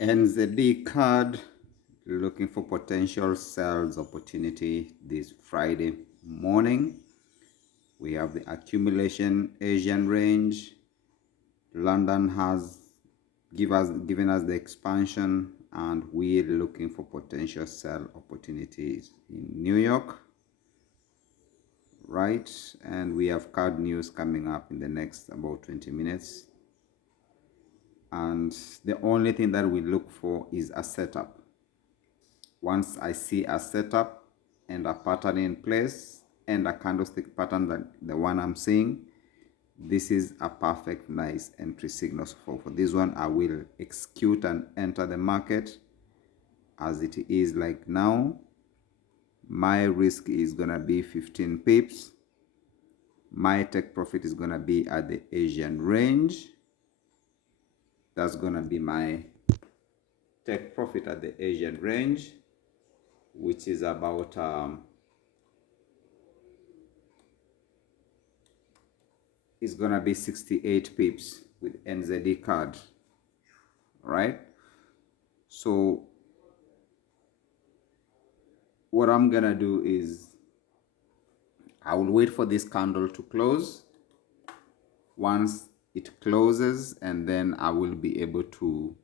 Nzd-Cad looking for potential sales opportunity this Friday morning. We have the accumulation Asian range. London has given us the expansion, and we're looking for potential sell opportunities in New York, right? And we have card news coming up in the next about 20 minutes. And the only thing that we look for is a setup. Once I see a setup and a pattern in place and a candlestick pattern, that the one I'm seeing, this is a perfect nice entry signal. For this one, I will execute and enter the market as it is. Like now, my risk is gonna be 15 pips. My take profit is gonna be at the Asian range. That's gonna be my take profit at the Asian range, which is about is gonna be 68 pips with Nzd-Cad, right? So what I'm gonna do is I will wait for this candle to close. Once it closes, and then I will be able to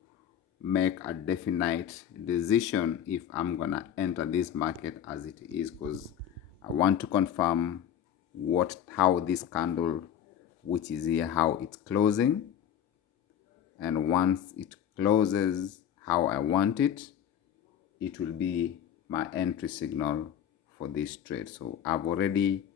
make a definite decision if I'm gonna enter this market as it is, because I want to confirm how this candle, which is here, how it's closing. And once it closes how I want it, it will be my entry signal for this trade. So I've already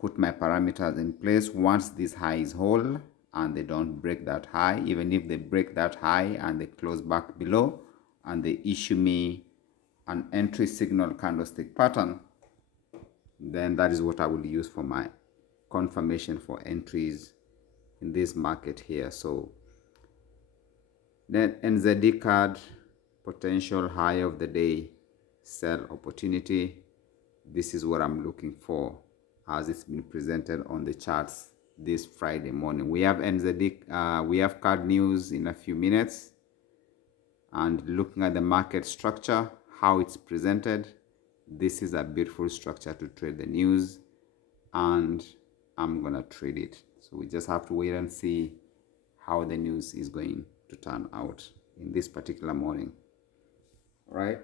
put my parameters in place. Once this high is whole and they don't break that high, even if they break that high and they close back below and they issue me an entry signal candlestick pattern, then that is what I will use for my confirmation for entries in this market here. So then Nzd-Cad potential high of the day sell opportunity. This is what I'm looking for as it's been presented on the charts this Friday morning. We have we have card news in a few minutes, and looking at the market structure, how it's presented, this is a beautiful structure to trade the news, and I'm gonna trade it. So we just have to wait and see how the news is going to turn out in this particular morning. All right.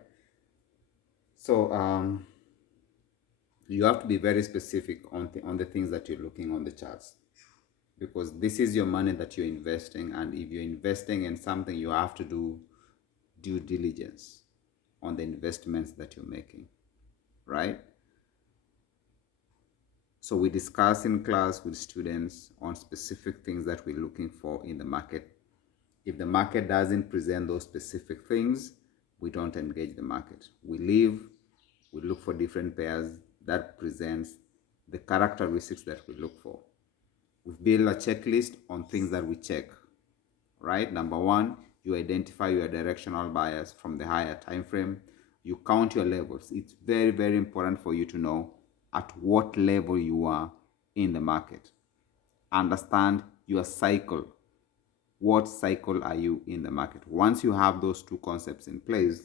So you have to be very specific on the things that you're looking on the charts, because this is your money that you're investing, and if you're investing in something, you have to do due diligence on the investments that you're making, right? So we discuss in class with students on specific things that we're looking for in the market. If the market doesn't present those specific things, we don't engage the market. We leave, we look for different pairs that presents the characteristics that we look for. We've built a checklist on things that we check, right? Number one, you identify your directional bias from the higher time frame. You count your levels. It's very, very important for you to know at what level you are in the market. Understand your cycle. What cycle are you in the market? Once you have those two concepts in place,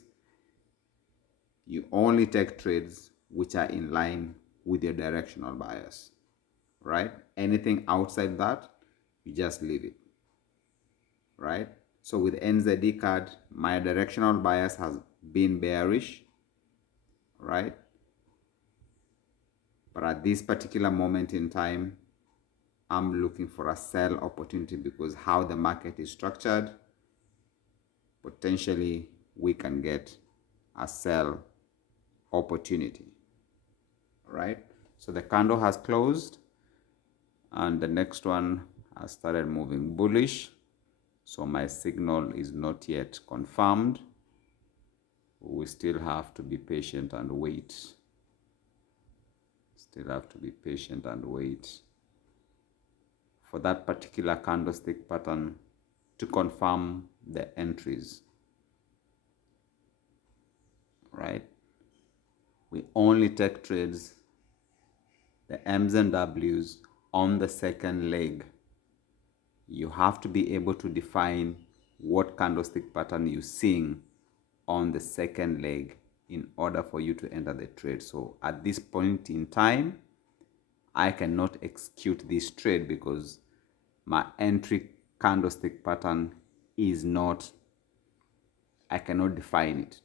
you only take trades which are in line with your directional bias, right? Anything outside that, you just leave it, right? So with Nzd-Cad, my directional bias has been bearish, right? But at this particular moment in time, I'm looking for a sell opportunity, because how the market is structured, potentially we can get a sell opportunity, right? So the candle has closed, and the next one has started moving bullish. So my signal is not yet confirmed. We still have to be patient and wait. Still have to be patient and wait for that particular candlestick pattern to confirm the entries, right? We only take trades, the M's and W's, on the second leg. You have to be able to define what candlestick pattern you're seeing on the second leg in order for you to enter the trade. So at this point in time, I cannot execute this trade because my entry candlestick pattern is not, I cannot define it,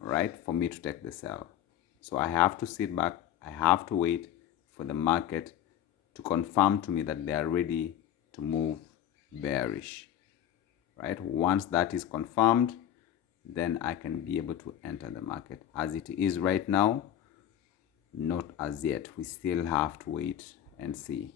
right, for me to take the sell. So I have to sit back, I have to wait for the market to confirm to me that they are ready to move bearish, right? Once that is confirmed, then I can be able to enter the market. As it is right now, not as yet. We still have to wait and see.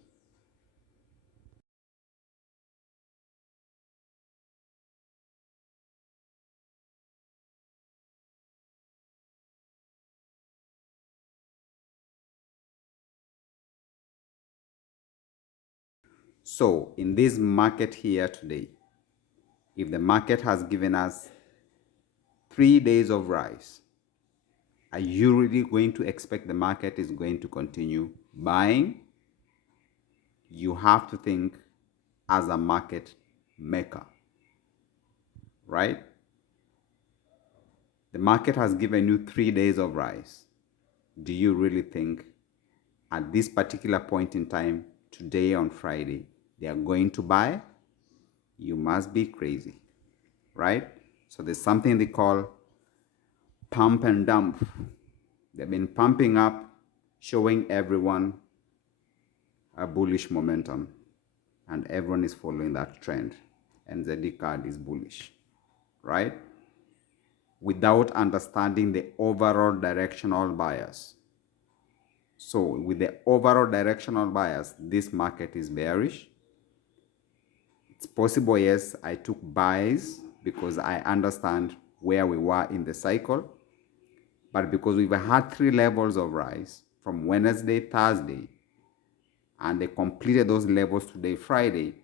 So in this market here today, if the market has given us 3 days of rise, are you really going to expect the market is going to continue buying? You have to think as a market maker, right? The market has given you 3 days of rise. Do you really think at this particular point in time, today on Friday, they are going to buy? You must be crazy, right? So there's something they call pump and dump. They've been pumping up, showing everyone a bullish momentum, and everyone is following that trend. Nzd-Cad is bullish, right? Without understanding the overall directional bias. So with the overall directional bias, this market is bearish. It's possible, yes, I took buys because I understand where we were in the cycle. But because we've had 3 levels of rise from Wednesday, Thursday, and they completed those levels today, Friday,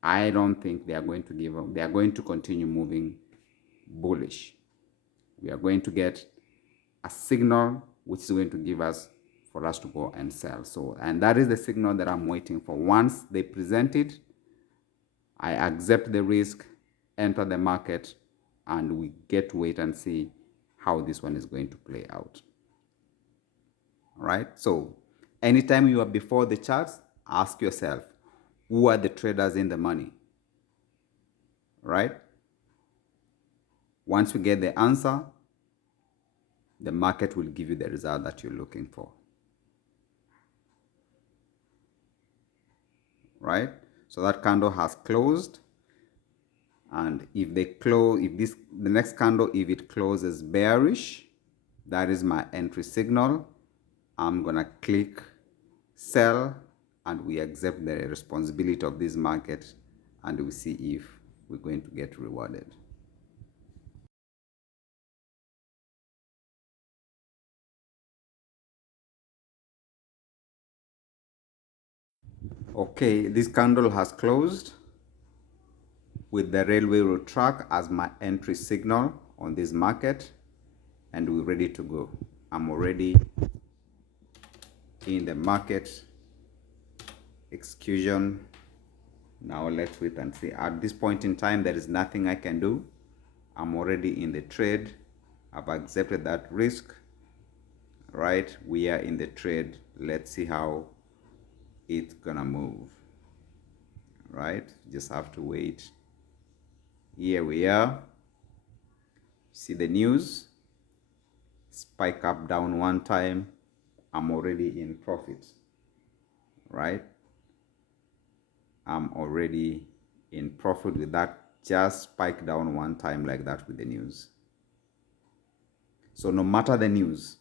I don't think they are going to give up. They are going to continue moving bullish. We are going to get a signal which is going to give us for us to go and sell. So, and that is the signal that I'm waiting for. Once they present it, I accept the risk, enter the market, and we get to wait and see how this one is going to play out. All right? So anytime you are before the charts, ask yourself, who are the traders in the money? Right? Once you get the answer, the market will give you the result that you're looking for. Right? So that candle has closed. And if they close, if this, the next candle, if it closes bearish, that is my entry signal. I'm going to click sell, and we accept the responsibility of this market, and we see if we're going to get rewarded. Okay, this candle has closed with the railway road track as my entry signal on this market, and we're ready to go. I'm already in the market execution. Now let's wait and see. At this point in time, there is nothing I can do. I'm already in the trade. I've accepted that risk. Right, we are in the trade. Let's see how it's gonna move. Right, just have to wait. Here we are. See the news, spike up down one time. I'm already in profit. Right, I'm already in profit with that. Just spike down one time like that with the news. So no matter the news,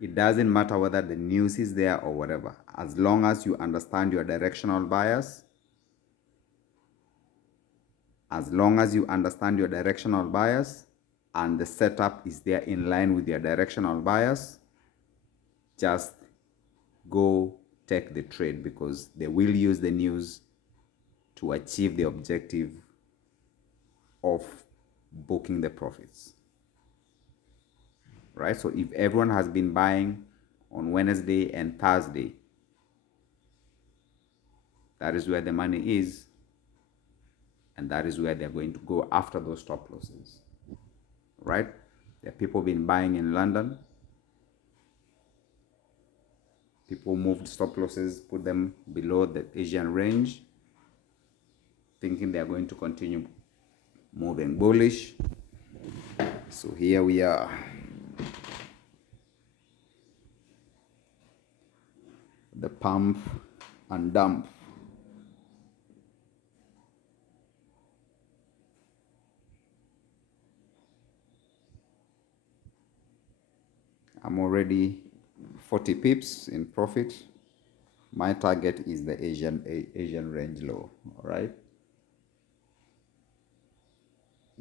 it doesn't matter whether the news is there or whatever, as long as you understand your directional bias. As long as you understand your directional bias and the setup is there in line with your directional bias, just go take the trade, because they will use the news to achieve the objective of booking the profits. Right? So if everyone has been buying on Wednesday and Thursday, that is where the money is. And that is where they're going to go after those stop losses, right? There are people been buying in London. People moved stop losses, put them below the Asian range, thinking they're going to continue moving bullish. So here we are. The pump and dump. I'm already 40 pips in profit. My target is the Asian range low. All right.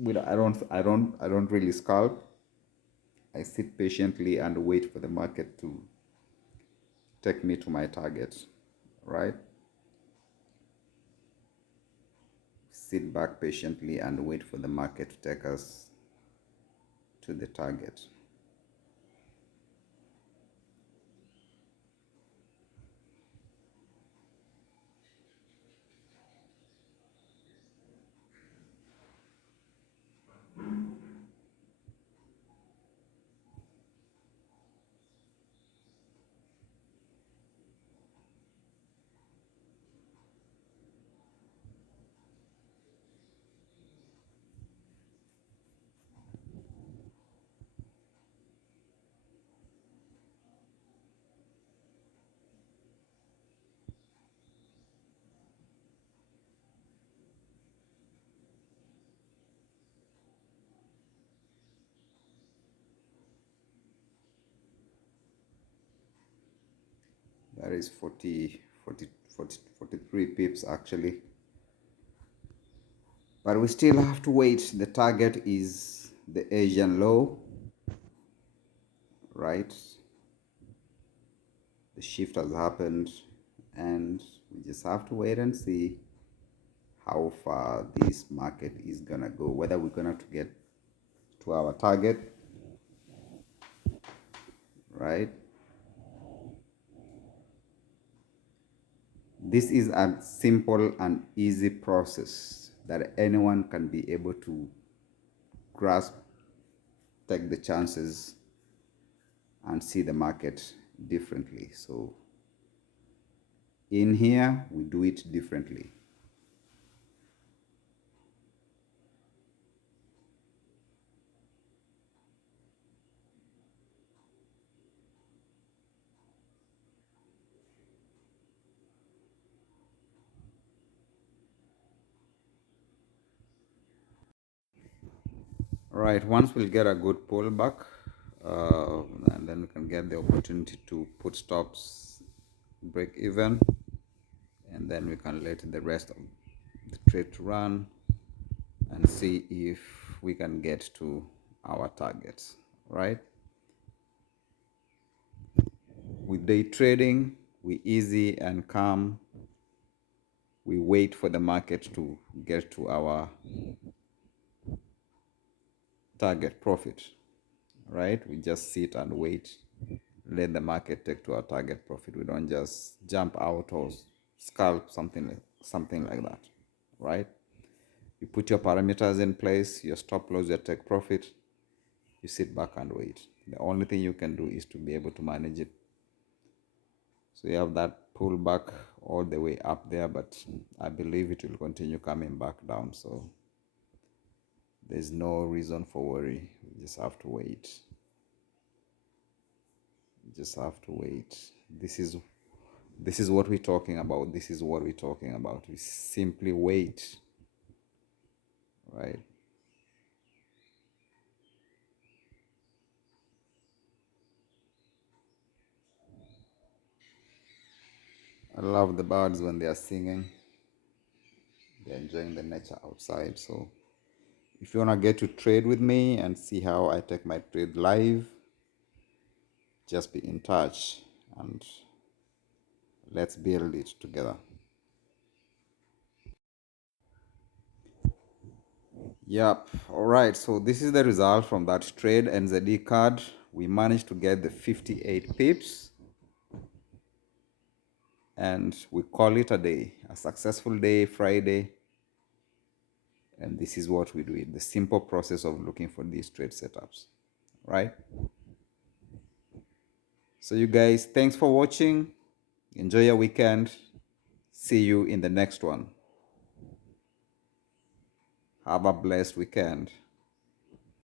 I don't really scalp. I sit patiently and wait for the market to take me to my target. Right. Sit back patiently and wait for the market to take us to the target. That is 43 pips actually. But we still have to wait. The target is the Asian low, right? The shift has happened, and we just have to wait and see how far this market is gonna go, whether we're gonna to get to our target, right? This is a simple and easy process that anyone can be able to grasp, take the chances, and see the market differently. So in here, we do it differently. All right, once we'll get a good pullback, and then we can get the opportunity to put stops, break even, and then we can let the rest of the trade to run and see if we can get to our targets, right? With day trading, we easy and calm. We wait for the market to get to our target profit, right? We just sit and wait, let the market take to our target profit. We don't just jump out or scalp something like that, right? You put your parameters in place, your stop loss, your take profit. You sit back and wait. The only thing you can do is to be able to manage it. So you have that pullback all the way up there, but I believe it will continue coming back down. So there's no reason for worry. We just have to wait. Just have to wait. This is what we're talking about. This is what we're talking about. We simply wait, right? I love the birds when they are singing. They're enjoying the nature outside. So if you want to get to trade with me and see how I take my trade live, just be in touch and let's build it together. Yep. All right. So this is the result from that trade Nzd-Cad. We managed to get the 58 pips and we call it a day, a successful day, Friday. And this is what we do in the simple process of looking for these trade setups, right? So you guys, thanks for watching. Enjoy your weekend. See you in the next one. Have a blessed weekend.